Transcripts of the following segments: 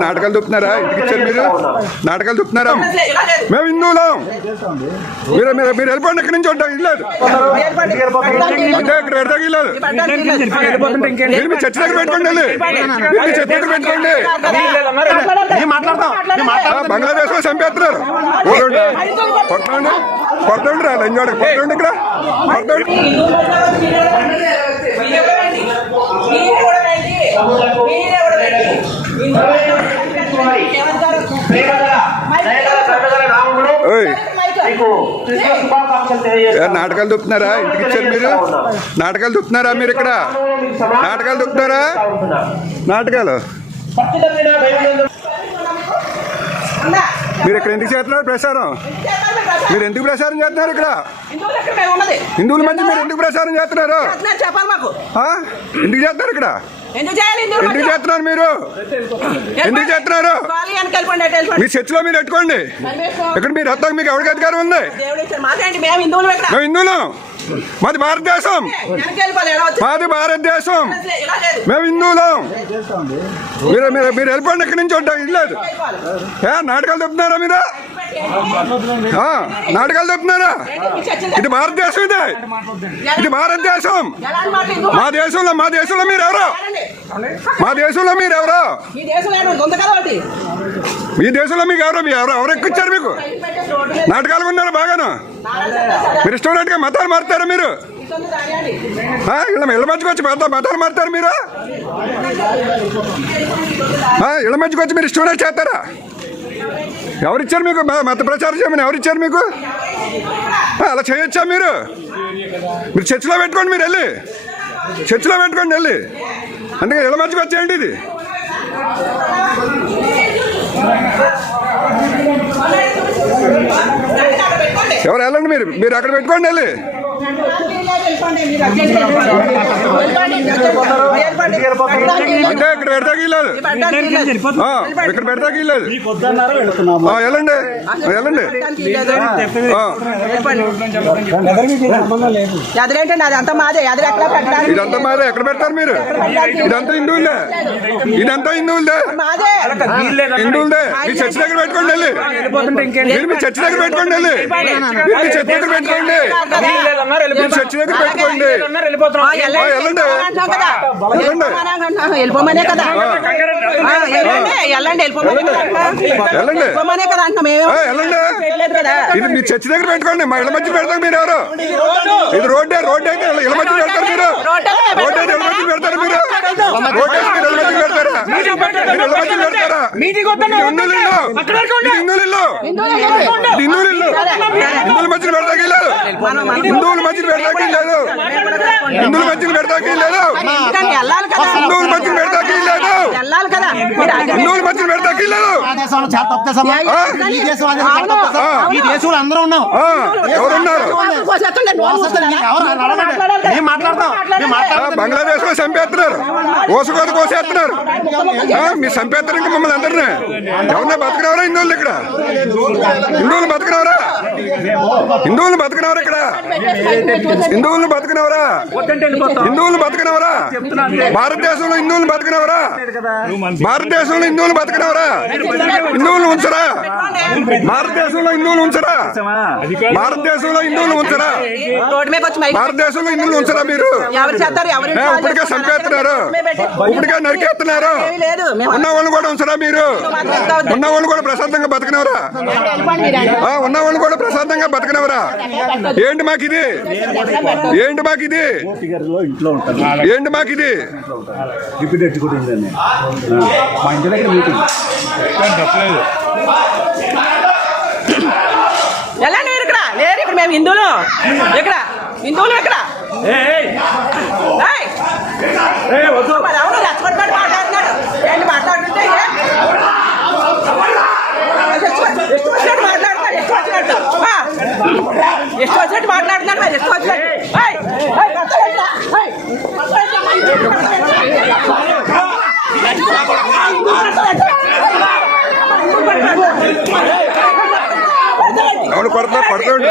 నాటకాలు చెప్తున్నారా ఇంటికి ఇచ్చారు మీరు? నాటకాలు చెప్తున్నారా మేము హిందువులం. మీరు మీరు మీరు వెళ్ళిపోండి ఇక్కడి నుంచి ఉంటాం ఇల్లేదు అంటే ఇక్కడ పెడతాకి ఇల్లేదు మీరు మీ చర్చ దగ్గర పెట్టుకోండి వెళ్ళి. మీరు చర్చ దగ్గర పెట్టుకోండి. బంగ్లాదేశ్లో చంపేస్తున్నారు. కొట్టండి కొట్టండి రా లంజోడ కొట్టండి ఇక్కడ. కొట్టండి ఓయ్ ఏ, నాటకాలు చెప్తున్నారా ఇంటికి ఇచ్చారు మీరు? నాటకాలు చెప్తున్నారా మీరు ఇక్కడ? నాటకాలు చెప్తున్నారా నాటకాలు? మీరు ఇక్కడ ఎందుకు చేస్తున్నారు ప్రసారం? మీరు ఎందుకు ప్రసారం చేస్తున్నారు ఇక్కడ? హిందువుల మధ్య మీరు ఎందుకు ప్రసారం చేస్తున్నారు చెప్పాలి మాకు. ఆ? ఎందుకు చేస్తున్నారు ఇక్కడ? ఎందుకు? చేస్తున్నారు మీరు? ఎందుకు చేస్తున్నారు. మీ చర్చిలో మీరు పెట్టుకోండి. ఇక్కడ మీరు వస్తాక మీకు ఎవరికి అధికారం ఉంది? మేము హిందువులు మాది భారతదేశం. మాది భారతదేశం. మేము హిందువులం. మీరు మీరు మీరు వెళ్ళిపోండి ఇక్కడి నుంచి ఉంటాం ఇల్లేదు ఏ నాటకాలు చెప్తున్నారా మీరు? నాటకాలు చెప్తున్నారా? ఇది భారతదేశం ఇది. ఇది భారతదేశం. మా దేశంలో మా దేశంలో మీరు ఎవరు మా దేశంలో మీరు ఎవరు ఈ దేశంలో మీ దేశంలో మీకు ఎవరు? మీ ఎవరు? ఎవరు ఎక్కిచ్చారు మీకు? నాటకాలు ఉన్నారు బాగాను. మీరు ఇష్టం ఉన్నట్టుగా మతాలు మారుతారా మీరు? ఇళ్ళ ఇళ్ళ మధ్యకి మతాలు మారుతారు మీరు? ఇళ్ళ మధ్యకొచ్చి మీరు ఇష్టం చేస్తారా? ఎవరిచ్చారు మీకు? మత ప్రచారం చేయమని ఎవరిచ్చారు మీకు? అలా చేయొచ్చా మీరు? మీరు చర్చిలో పెట్టుకోండి మీరు వెళ్ళి. చర్చిలో పెట్టుకోండి వెళ్ళి. అందుకే ఇళ్ళ మధ్యకి వచ్చేయండి ఇది. ఎవరు వెళ్ళండి మీరు? మీరు అక్కడ పెట్టుకోండి వెళ్ళి. అంటే ఇక్కడ పెడతాకి లేదు ఇక్కడ పెడతాకి లేదు వద్దన్నారు వెళుతున్నాము? ఆ, వెళ్ళండి. ఆ, వెళ్ళండి. పెట్టడానికి లేదు. ఆ, ఎదురేంటండి అది అంతా మాదే. ఎదురు ఎక్కడ ఇదంతా మారే ఎక్కడ పెడతారు మీరు? ఇదంతా హిందువులే ఇదంతా హిందువులే మాదే. హిందువులదే. మీ చర్చి దగ్గర పెట్టుకోండి వెళ్ళి. మీరు మీ చర్చి దగ్గర పెట్టుకోండి వెళ్ళి. మీరు మీ చర్చి దగ్గర పెట్టుకోండి. వెళ్ళిపోమనే కదా. ఆ, వెళ్ళండి వెళ్ళిపోమనే కదా అంటున్నాం. ఇది మీ చర్చి దగ్గర పెట్టుకోండి. మా ఇళ్ళ మధ్య పెడతారు మీరు ఎవరు? ఇది రోడ్డే రోడ్ అయితే ఇళ్ళ మధ్య పెడతారు మీరు. రోడ్డు ఇళ్ళ మధ్య పెడతారు మీరు. రోడ్ అయితే మీరు ఇళ్ళ మధ్య పెడతారా మీరు ఇళ్ళ మధ్య పెడతారా ఇది హిందువుల హిందువుల లేదు హిందువుల మధ్యన పెడతాకి లేదు. హిందువుల మధ్యన పెడతాకి లేదు. హిందువుల మధ్యన పెడతాకి లేదు వెళ్ళాలి కదా మీరు అడ్డం హిందువుల మధ్యన పెడతాకి లేదు ఆ దేశంలో చాలా తప్పు? ఈ దేశం అదే చాలా తప్పు చేసాం. ఈ దేశంలో అందరూ ఉన్నాం. ఎవరున్నారు. మేము మాట్లాడతాం. మేము ఆ, మాట్లాడతాం. బంగ్లాదేశ్లో చంపేస్తున్నారు. ఓసుకోత కోసేస్తున్నారు. ఆ, మీరు చంపేస్తారు ఇంకా మమ్మల్ని అందరినీ. ఎవరన్నా బతకనవరా హిందువులు ఇక్కడ? హిందువులు బతకనవరా? హిందువులు బతకనవరా ఇక్కడ? హిందువులు బతకనవరా? హిందువులు బతకనవరా? భారతదేశంలో హిందువులు బతకనవరా? భారతదేశంలో హిందువులు బతకనవరా? హిందువులు ఉంచరా? భారతదేశంలో హిందువులు ఉంచరా? భారతదేశంలో హిందువులు ఉంచరా? భారతదేశంలో హిందువులు ఉంచరా మీరు? ఎవరు చేస్తారు? ఎవరు ఏ, ఇప్పటికే చంపేస్తున్నారు ఇప్పటికే నరికేస్తున్నారు ఏమీ లేదు. మేము ఉన్న వాళ్ళు కూడా ఉంచరా మీరు? ఉన్న వాళ్ళు కూడా ప్రశాంతంగా బతకనవరా? ఆ, ఉన్న వాళ్ళు కూడా ప్రశాంతంగా బతకనవరా? ఏంటి మాకు ఇది ఏంటి మాకు ఇది ఏంటి మాకు ఇది డిప్యూటీ మా ఇంటి దగ్గర మీటింగ్. వెళ్ళండి మీరు ఇక్కడ? లేరు ఇక్కడ మేము హిందువులు. ఇక్కడ. హిందువులు ఇక్కడ. కొడతా కొడతాండి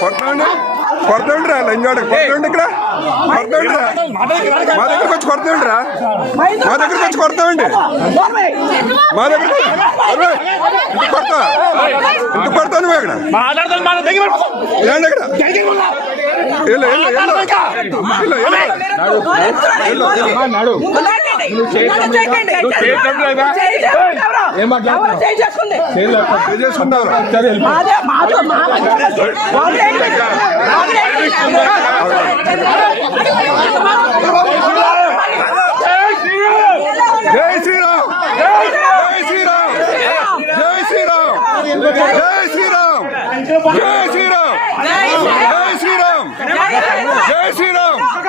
కొడతాండి కొడతాండ్రా లంజోడ కొడతాండి ఇక్కడ కొడతాండ్రా మా దగ్గరకు వచ్చి కొడతాండ్రా మా దగ్గరకు వచ్చి కొడతామండి మా దగ్గర ఇంటికి కొడతా ఇంటికి కొడతా నువ్వు ఇక్కడ ఏంటి ఇక్కడ వెళ్ళు వెళ్ళు వెళ్ళు వెళ్ళు ఏం చేసుకుంటారు జై శ్రీరామ్ జై శ్రీరామ్ జై శ్రీరామ్ జై శ్రీరామ్ జై శ్రీరామ్ జై శ్రీరామ్ జై